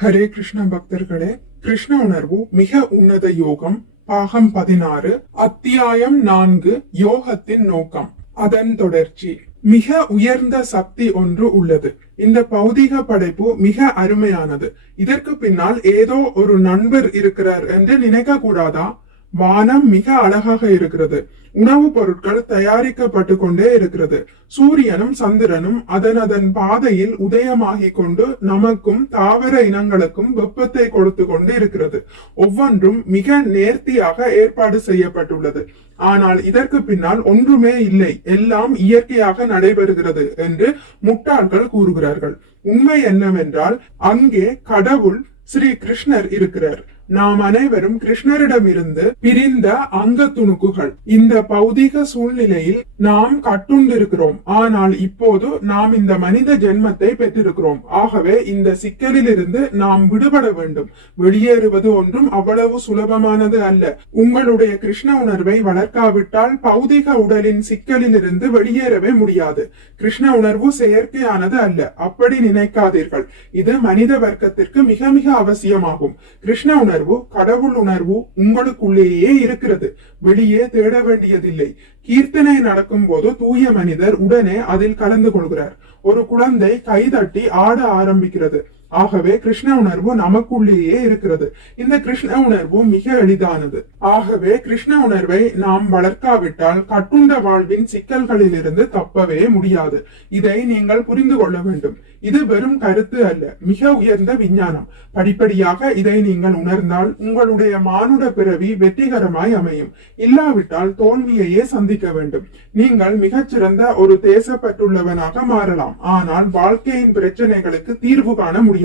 ஹரே கிருஷ்ண பக்தர்களே, கிருஷ்ண உணர்வு மிக உன்னத யோகம் பாகம் 16 அத்தியாயம் 4 யோகத்தின் நோக்கம். அதன் தொடர்ச்சி. மிக உயர்ந்த சக்தி ஒன்று உள்ளது. இந்த பௌதிக படைப்பு மிக அருமையானது. இதற்கு பின்னால் ஏதோ ஒரு நண்பர் இருக்கிறார் என்று நினைக்க கூடாதா? வானம் மிக அழகாக இருக்கிறது. உணவுப் பொருட்கள் தயாரிக்கப்பட்டு கொண்டே இருக்கிறது. சூரியனும் சந்திரனும் அதன் பாதையில் உதயமாகிக் கொண்டு நமக்கும் தாவர இனங்களுக்கும் வெப்பத்தை கொடுத்து கொண்டு இருக்கிறது. ஒவ்வொன்றும் மிக நேர்த்தியாக ஏற்பாடு செய்யப்பட்டுள்ளது. ஆனால் இதற்கு பின்னால் ஒன்றுமே இல்லை, எல்லாம் இயற்கையாக நடைபெறுகிறது என்று முட்டாள்கள் கூறுகிறார்கள். உண்மை என்னவென்றால் அங்கே கடவுள் ஸ்ரீ கிருஷ்ணர் இருக்கிறார். நாம் அனைவரும் கிருஷ்ணரிடமிருந்து பிரிந்த அங்க துணுக்குகள். இந்த பௌதிக சூழ்நிலையில் நாம் கட்டுண்டிருக்கிறோம். ஆனால் இப்போது நாம் இந்த மனித ஜென்மத்தை பெற்றிருக்கிறோம். ஆகவே இந்த சிக்கலில் இருந்து நாம் விடுபட வேண்டும். வெளியேறுவது ஒன்றும் அவ்வளவு சுலபமானது அல்ல. உங்களுடைய கிருஷ்ண உணர்வை வளர்க்காவிட்டால் பௌதிக உடலின் சிக்கலில் இருந்து வெளியேறவே முடியாது. கிருஷ்ண உணர்வு செயற்கையானது அல்ல, அப்படி நினைக்காதீர்கள். இது மனித வர்க்கத்திற்கு மிக மிக அவசியமாகும். கிருஷ்ண உணர்வு, கடவுள் உணர்வு உங்களுக்குள்ளேயே இருக்கிறது. வெளியே தேட வேண்டியதில்லை. கீர்த்தனை நடக்கும் போது தூய மனிதர் உடனே அதில் கலந்து கொள்கிறார். ஒரு குழந்தை கைதட்டி ஆட ஆரம்பிக்கிறது. ஆகவே கிருஷ்ண உணர்வு நமக்குள்ளேயே இருக்கிறது. இந்த கிருஷ்ண உணர்வு மிக எளிதானது. ஆகவே கிருஷ்ண உணர்வை நாம் வளர்க்காவிட்டால் கட்டுண்ட வாழ்வின் சிக்கல்களில் இருந்து தப்பவே முடியாது. இதை நீங்கள் புரிந்து கொள்ள வேண்டும். இது வெறும் கருத்து அல்ல, மிக உயர்ந்த விஞ்ஞானம். படிப்படியாக இதை நீங்கள் உணர்ந்தால் உங்களுடைய மானுட பிறவி வெற்றிகரமாய் அமையும். இல்லாவிட்டால் தோல்வியையே சந்திக்க வேண்டும். நீங்கள் மிகச்சிறந்த ஒரு தேசப்பட்டுள்ளவனாக மாறலாம், ஆனால் வாழ்க்கையின் பிரச்சனைகளுக்கு தீர்வு காண முடியாது.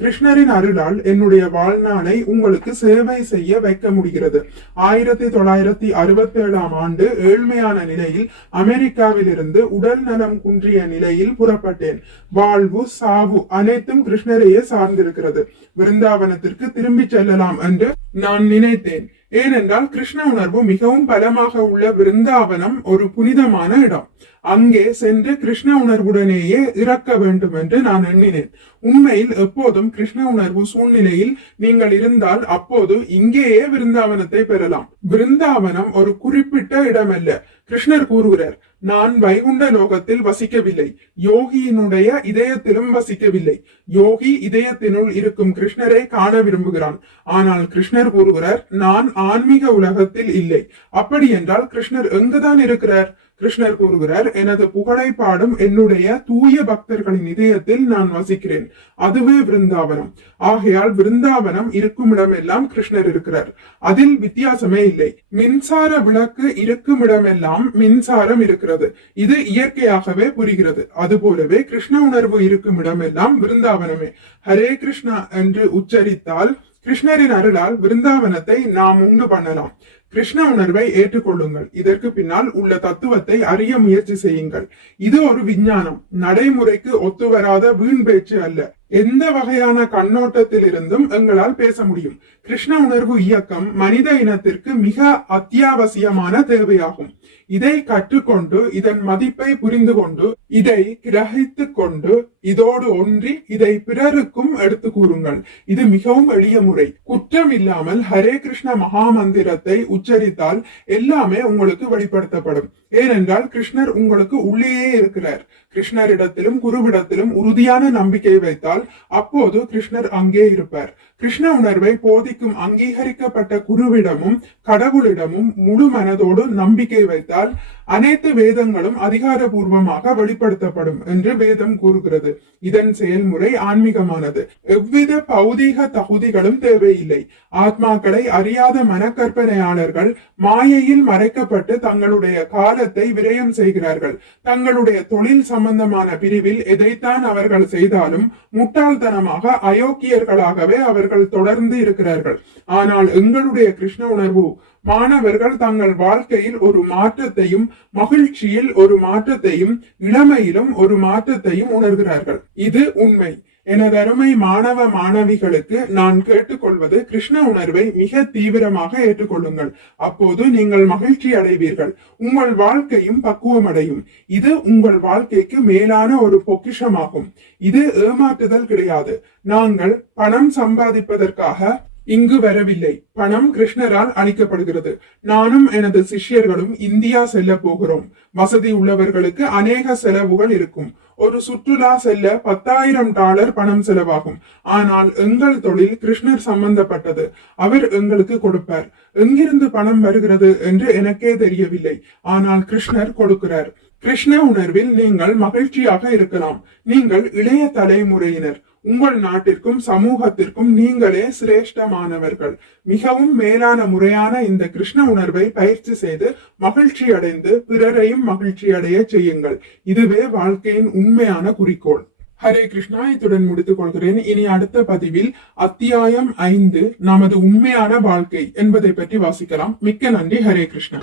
கிருஷ்ணரின் அருளால் என்னுடைய வாழ்நாளை உங்களுக்கு சேவை செய்ய வைக்க முடிகிறது. 1967 ஆண்டு ஏழ்மையான நிலையில் அமெரிக்காவில் இருந்து உடல் நலம் குன்றிய நிலையில் புறப்பட்டேன். வாழ்வு சாவு அனைத்தும் கிருஷ்ணரையே சார்ந்திருக்கிறது. விருந்தாவனத்திற்கு திரும்பி செல்லலாம் என்று நான் நினைத்தேன். ஏனென்றால் கிருஷ்ண உணர்வு மிகவும் பலமாக உள்ள விருந்தாவனம் ஒரு புனிதமான இடம். அங்கே சென்று கிருஷ்ண உணர்வுடனேயே இறக்க வேண்டும் என்று நான் எண்ணினேன். உண்மையில் எப்போதும் கிருஷ்ண உணர்வு சூழ்நிலையில் நீங்கள் இருந்தால் அப்போது இங்கேயே விருந்தாவனத்தை பெறலாம். விருந்தாவனம் ஒரு குறிப்பிட்ட இடமல்ல. கிருஷ்ணர் கூறுகிறார், நான் வைகுண்ட லோகத்தில் வசிக்கவில்லை, யோகியினுடைய இதயத்திலும் வசிக்கவில்லை. யோகி இதயத்தினுள் இருக்கும் கிருஷ்ணரை காண விரும்புகிறான். ஆனால் கிருஷ்ணர் கூறுகிறார், நான் ஆன்மீக உலகத்தில் இல்லை. அப்படி என்றால் கிருஷ்ணர் எங்குதான் இருக்கிறார்? கிருஷ்ணர் கூறுகிறார், எனது புகழை பாடும் என்னுடைய தூய பக்தர்களின் இதயத்தில் நான் வசிக்கிறேன். அதுவே விருந்தாவனம். ஆகையால் விருந்தாவனம் இருக்கும் இடமெல்லாம் கிருஷ்ணர் இருக்கிறார். அதில் வித்தியாசமே இல்லை. மின்சார விளக்கு இருக்கும் இடமெல்லாம் மின்சாரம் இருக்கிறது. இது இயற்கையாகவே புரிகிறது. அதுபோலவே கிருஷ்ண உணர்வு இருக்கும் இடமெல்லாம் விருந்தாவனமே. ஹரே கிருஷ்ணா என்று உச்சரித்தால் கிருஷ்ணரின் அருளால் விருந்தாவனத்தை நாம் உண்டு பண்ணலாம். கிருஷ்ண உணர்வை ஏற்றுக்கொள்ளுங்கள். இதற்கு பின்னால் உள்ள தத்துவத்தை அறிய முயற்சி செய்யுங்கள். இது ஒரு விஞ்ஞானம், நடைமுறைக்கு ஒத்துவராத வீண் பேச்சு அல்ல. எந்த வகையான கண்ணோட்டத்தில் இருந்தும் எங்களால் பேச முடியும். கிருஷ்ண உணர்வு இயக்கம் மனித இனத்திற்கு மிக அத்தியாவசியமான தேவையாகும். இதை கற்றுக்கொண்டு இதன் மதிப்பை புரிந்து கொண்டு இதை கிரகித்து கொண்டு இதோடு ஒன்றி இதை பிறருக்கும் எடுத்து கூறுங்கள். இது மிகவும் எளிய முறை. குற்றம் இல்லாமல் ஹரே கிருஷ்ண மகா மந்திரத்தை உச்சரித்தால் எல்லாமே உங்களுக்கு வெளிப்படுத்தப்படும். ஏனென்றால் கிருஷ்ணர் உங்களுக்கு உள்ளேயே இருக்கிறார். கிருஷ்ணரிடத்திலும் குருவிடத்திலும் உறுதியான நம்பிக்கை வைத்தால் அப்போது கிருஷ்ணர் அங்கே இருப்பார். கிருஷ்ண உணர்வை போதிக்கும் அங்கீகரிக்கப்பட்ட குருவிடமும் கடவுளிடமும் முழு மனதோடு நம்பிக்கை வைத்தால் அனைத்து வேதங்களும் அதிகாரபூர்வமாக வெளிப்படுத்தப்படும் என்று வேதம் கூறுகிறது. இதன் செயல்முறை ஆன்மீகமானது. எவ்வித பௌதீக தகுதிகளும் தேவையில்லை. ஆத்மாக்களை அறியாத மனக்கற்பனையாளர்கள் மாயையில் மறைக்கப்பட்டு தங்களுடைய காலத்தை விரயம் செய்கிறார்கள். தங்களுடைய தொழில் சம்பந்தமான பிரிவில் எதைத்தான் அவர்கள் செய்தாலும் முட்டாள்தனமாக அயோக்கியர்களாகவே அவர்கள் தொடர்ந்து இருக்கிறார்கள். ஆனால் எங்களுடைய கிருஷ்ண உணர்வு மாணவர்கள் தங்கள் வாழ்க்கையில் ஒரு மாற்றத்தையும், மகிழ்ச்சியில் ஒரு மாற்றத்தையும், இளமையிலும் ஒரு மாற்றத்தையும் உணர்கிறார்கள். இது உண்மை. எனது அருமை மாணவ மாணவிகளுக்கு நான் கேட்டுக்கொள்வது கிருஷ்ண உணர்வை மிக தீவிரமாக ஏற்றுக்கொள்ளுங்கள். அப்போது நீங்கள் மகிழ்ச்சி அடைவீர்கள். உங்கள் வாழ்க்கையும் பக்குவம் அடையும். இது உங்கள் வாழ்க்கைக்கு மேலான ஒரு பொக்கிஷமாகும். இது ஏமாற்றுதல் கிடையாது. நாங்கள் பணம் சம்பாதிப்பதற்காக இங்கு வரவில்லை. பணம் கிருஷ்ணரால் அளிக்கப்படுகிறது. நானும் எனது சிஷ்யர்களும் இந்தியா செல்ல போகிறோம். வசதி உள்ளவர்களுக்கு அநேக செலவுகள் இருக்கும். ஒரு சுற்றுலா செல்ல $10,000 பணம் செலவாகும். ஆனால் எங்கள் தொழில் கிருஷ்ணர் சம்பந்தப்பட்டது. அவர் எங்களுக்கு கொடுப்பார். எங்கிருந்து பணம் வருகிறது என்று எனக்கே தெரியவில்லை. ஆனால் கிருஷ்ணர் கொடுக்கிறார். கிருஷ்ண உணர்வில் நீங்கள் மகிழ்ச்சியாக இருக்கலாம். நீங்கள் இளைய தலைமுறையினர். உங்கள் நாட்டிற்கும் சமூகத்திற்கும் நீங்களே சிரேஷ்டமானவர்கள். மிகவும் மேலான முறையான இந்த கிருஷ்ண உணர்வை பயிற்சி செய்து மகிழ்ச்சி அடைந்து பிறரையும் மகிழ்ச்சி அடைய செய்யுங்கள். இதுவே வாழ்க்கையின் உண்மையான குறிக்கோள். ஹரே கிருஷ்ணா. இத்துடன் முடித்துக் கொள்கிறேன். இனி அடுத்த பதிவில் அத்தியாயம் 5 நமது உண்மையான வாழ்க்கை என்பதை பற்றி வாசிக்கலாம். மிக்க நன்றி. ஹரே கிருஷ்ணா.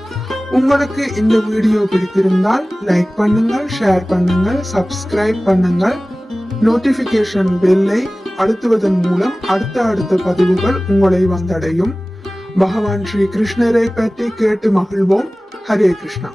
உங்களுக்கு இந்த வீடியோ பிடித்திருந்தால் லைக் பண்ணுங்கள், ஷேர் பண்ணுங்கள், சப்ஸ்கிரைப் பண்ணுங்கள். நோட்டிபிகேஷன் பெல்லை அழுத்துவதன் மூலம் அடுத்த பதிவுகள் உங்களை வந்தடையும். பகவான் ஸ்ரீ கிருஷ்ணரை பற்றி கேட்டு மகிழ்வோம். ஹரே கிருஷ்ணா.